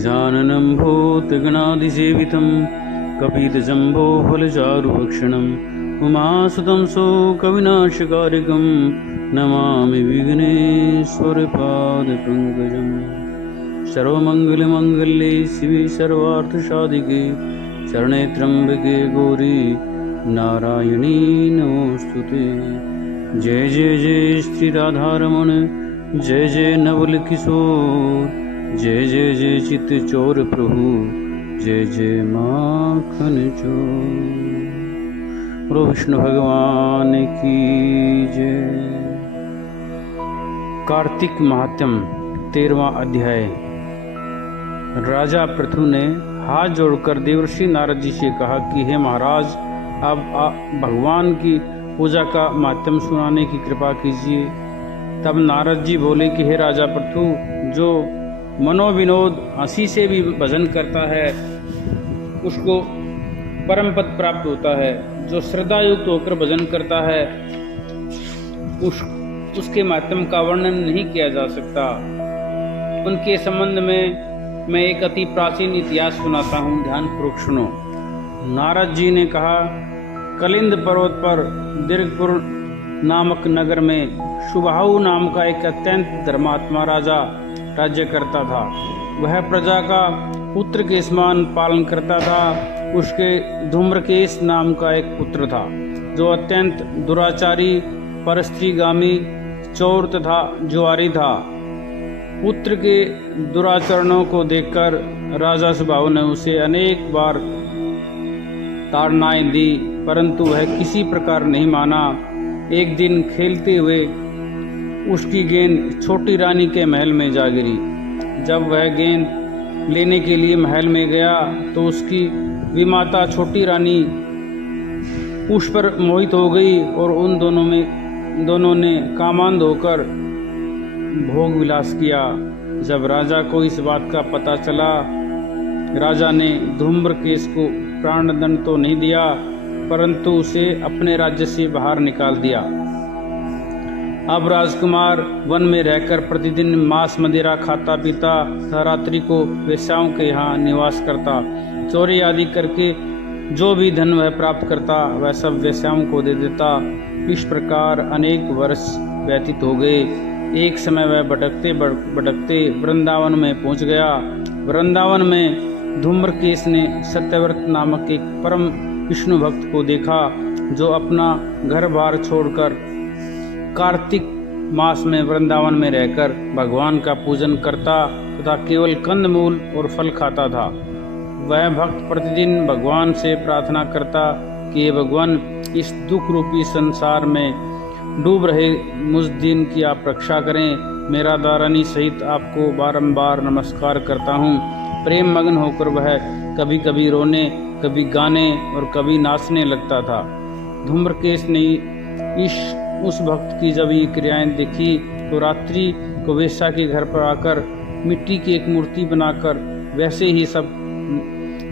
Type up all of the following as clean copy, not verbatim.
गजाननं भूतगणाधिसेवितं कपितजम्बो फलचारुभक्षणम् उमासुतं शोकविनाशकारिकं नमामि विघ्नेश्वरपादपङ्कजम्। सर्वमङ्गलमङ्गल्ये शिवे सर्वार्थसाधिके शरणे त्र्यम्बके गौरी नारायणी नमोस्तुते। जय जय जय श्री राधारमण, जय जय नवल किशोर, जय जय जय चित चोर प्रभु, जय जय माखन चोर। बोलो विष्णु भगवान की जय। कार्तिक महात्म्य 13वां अध्याय। राजा पृथु ने हाथ जोड़कर देवर्षि नारद जी से कहा कि हे महाराज, अब भगवान की पूजा का माध्यम सुनाने की कृपा कीजिए। तब नारद जी बोले कि हे राजा पृथु, जो मनोविनोद हंसी से भी भजन करता है उसको परम पद प्राप्त होता है। जो श्रद्धा युक्त होकर भजन करता है उसके माध्यम का वर्णन नहीं किया जा सकता। उनके संबंध में मैं एक अति प्राचीन इतिहास सुनाता हूँ, ध्यानपूर्वक सुनो। नारद जी ने कहा, कलिंद पर्वत पर दीर्घपुर नामक नगर में सुबाहु नाम का एक अत्यंत धर्मात्मा राजा राज्य करता था। वह प्रजा का पुत्र के समान पालन करता था। उसके धूम्रकेश नाम का एक पुत्र था जो अत्यंत दुराचारी, परस्त्रीगामी, चोर तथा जुआरी था। पुत्र के दुराचरणों को देखकर राजा सुबाहु ने उसे अनेक बार ताड़नाएं दी, परंतु वह किसी प्रकार नहीं माना। एक दिन खेलते हुए उसकी गेंद छोटी रानी के महल में जा गिरी। जब वह गेंद लेने के लिए महल में गया तो उसकी विमाता छोटी रानी उस पर मोहित हो गई और उन दोनों ने कामांध होकर भोग विलास किया। जब राजा को इस बात का पता चला, राजा ने धूम्रकेश को प्राणदंड तो नहीं दिया, परंतु उसे अपने राज्य से बाहर निकाल दिया। अब राजकुमार वन में रहकर प्रतिदिन मांस मदिरा खाता पीता तथा रात्रि को वेश्याओं के यहाँ निवास करता। चोरी आदि करके जो भी धन वह प्राप्त करता वह सब वेश्याओं को दे देता। इस प्रकार अनेक वर्ष व्यतीत हो गए। एक समय वह भटकते भटकते वृंदावन में पहुँच गया। वृंदावन में धूम्रकेश ने सत्यव्रत नामक एक परम विष्णु भक्त को देखा जो अपना घर बार छोड़कर कार्तिक मास में वृंदावन में रहकर भगवान का पूजन करता तथा केवल कंदमूल और फल खाता था। वह भक्त प्रतिदिन भगवान से प्रार्थना करता कि हे भगवान, इस दुख रूपी संसार में डूब रहे मुझ दीन की आप रक्षा करें। मेरा दारानी सहित आपको बारंबार नमस्कार करता हूँ। प्रेम मग्न होकर वह कभी कभी रोने, कभी गाने और कभी नाचने लगता था। धूम्रकेश ने उस भक्त की जब ये क्रियाएं देखी तो रात्रि को वेश्या के घर पर आकर मिट्टी की एक मूर्ति बनाकर वैसे ही सब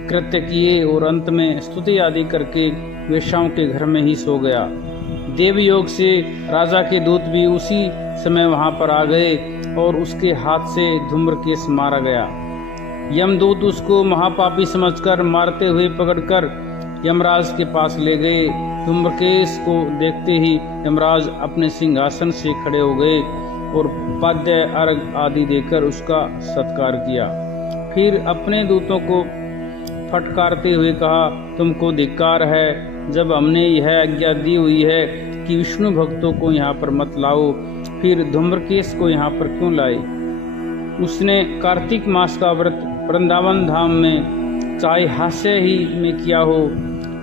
कृत्य किए और अंत में स्तुति आदि करके वेश्याओं के घर में ही सो गया। देवयोग से राजा के दूत भी उसी समय वहां पर आ गए और उसके हाथ से धूम्रकेश मारा गया। यमदूत उसको महापापी समझकर मारते हुए पकड़कर यमराज के पास ले गए। धूम्रकेश को देखते ही यमराज अपने सिंहासन से खड़े हो गए और पाद्य अर्घ आदि देकर उसका सत्कार किया। फिर अपने दूतों को फटकारते हुए कहा, तुमको धिक्कार है। जब हमने यह आज्ञा दी हुई है कि विष्णु भक्तों को यहाँ पर मत लाओ, फिर धूम्रकेश को यहाँ पर क्यों लाए? उसने कार्तिक मास का व्रत वृंदावन धाम में चाहे हास्य ही में किया हो,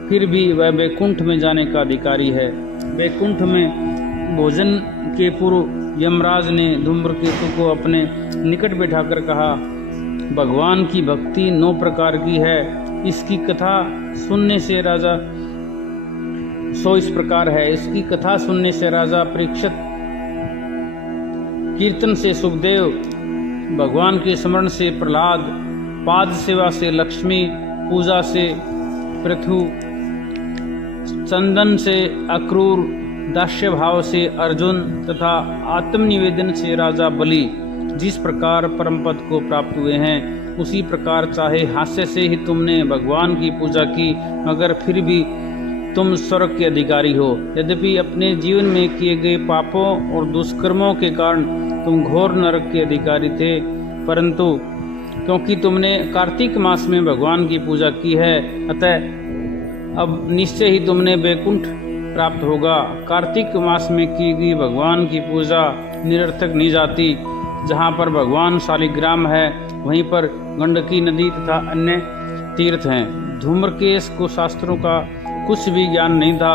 फिर भी वह वैकुंठ में जाने का अधिकारी है। वैकुंठ में भोजन के पूर्व यमराज ने धूम्रकेतु को अपने निकट बैठाकर कहा, भगवान की भक्ति 9 प्रकार की है। इसकी कथा सुनने से राजा इस प्रकार है। इसकी कथा सुनने से राजा परीक्षित, कीर्तन से सुखदेव, भगवान के स्मरण से प्रहलाद, पाद सेवा से लक्ष्मी, पूजा से पृथु, चंदन से अक्रूर, दास्य भाव से अर्जुन तथा आत्मनिवेदन से राजा बलि जिस प्रकार परम पद को प्राप्त हुए हैं, उसी प्रकार चाहे हास्य से ही तुमने भगवान की पूजा की, मगर फिर भी तुम स्वर्ग के अधिकारी हो। यद्यपि अपने जीवन में किए गए पापों और दुष्कर्मों के कारण तुम घोर नरक के अधिकारी थे, परंतु क्योंकि तुमने कार्तिक मास में भगवान की पूजा की है, अतः अब निश्चय ही तुमने वैकुंठ प्राप्त होगा। कार्तिक मास में की गई भगवान की पूजा निरर्थक नहीं जाती। जहाँ पर भगवान शालिग्राम है, वहीं पर गंडकी नदी तथा अन्य तीर्थ हैं। धूम्रकेश को शास्त्रों का कुछ भी ज्ञान नहीं था,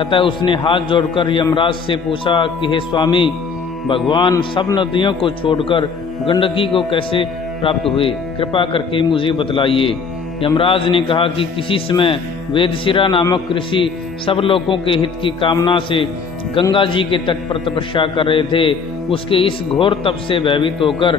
अतः उसने हाथ जोड़कर यमराज से पूछा कि हे स्वामी, भगवान सब नदियों को छोड़कर गंडकी को कैसे प्राप्त हुए, कृपा करके मुझे बतलाइए। यमराज ने कहा कि किसी समय वेदशिरा नामक ऋषि सब लोगों के हित की कामना से गंगा जी के तट पर तपस्या कर रहे थे। उसके इस घोर तप से भयभीत होकर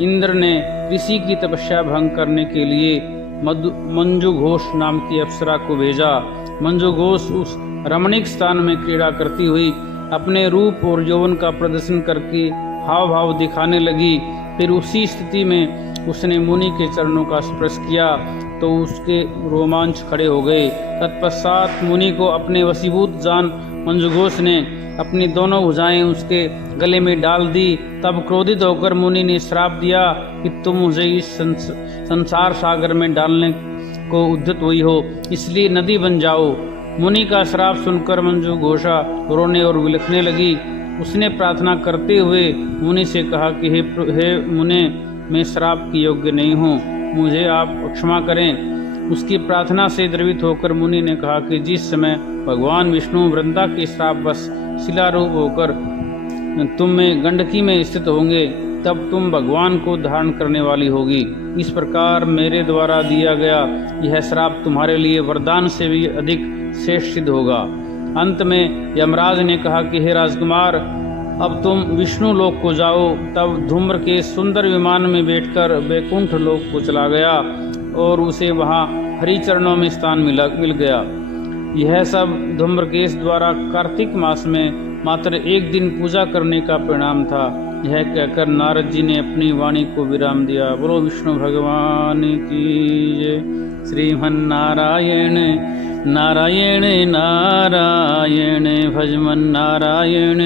इंद्र ने ऋषि की तपस्या भंग करने के लिए मंजू घोष नाम की अप्सरा को भेजा। मंजू घोष उस रमणीक स्थान में क्रीड़ा करती हुई अपने रूप और यौवन का प्रदर्शन करके हाव भाव दिखाने लगी। फिर उसी स्थिति में उसने मुनि के चरणों का स्पर्श किया तो उसके रोमांच खड़े हो गए। तत्पश्चात मुनि को अपने वशीभूत जान मंजुघोष ने अपनी दोनों भुजाएं उसके गले में डाल दी। तब क्रोधित होकर मुनि ने श्राप दिया कि तुम मुझे इस संसार सागर में डालने को उद्यत हुई हो, इसलिए नदी बन जाओ। मुनि का श्राप सुनकर मंजू घोषा रोने और बिलखने लगी। उसने प्रार्थना करते हुए मुनि से कहा कि हे मुने, मैं श्राप की योग्य नहीं हूँ, मुझे आप क्षमा करें। उसकी प्रार्थना से द्रवित होकर मुनि ने कहा कि जिस समय भगवान विष्णु वृंदा के श्रापवश शिलारूप होकर तुम में गंडकी में स्थित होंगे, तब तुम भगवान को धारण करने वाली होगी। इस प्रकार मेरे द्वारा दिया गया यह श्राप तुम्हारे लिए वरदान से भी अधिक श्रेष्ठ सिद्ध होगा। अंत में यमराज ने कहा कि हे राजकुमार, अब तुम विष्णु लोक को जाओ। तब धूम्र के सुंदर विमान में बैठकर वैकुंठ लोक को चला गया और उसे वहां हरिचरणों में स्थान मिल गया। यह सब धूम्रकेश द्वारा कार्तिक मास में मात्र एक दिन पूजा करने का परिणाम था। यह कहकर नारद जी ने अपनी वाणी को विराम दिया। बोलो विष्णु भगवान की जय। श्रीमन्नारायण नारायण नारायण भजमन नारायण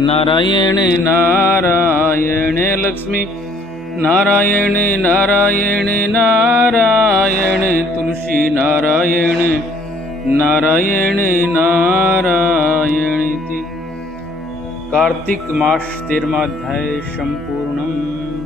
नारायण नारायण लक्ष्मी नारायण नारायण नारायण तुलसी नारायण नारायण नारायण। कार्तिक मास 13वां अध्याय संपूर्णम्।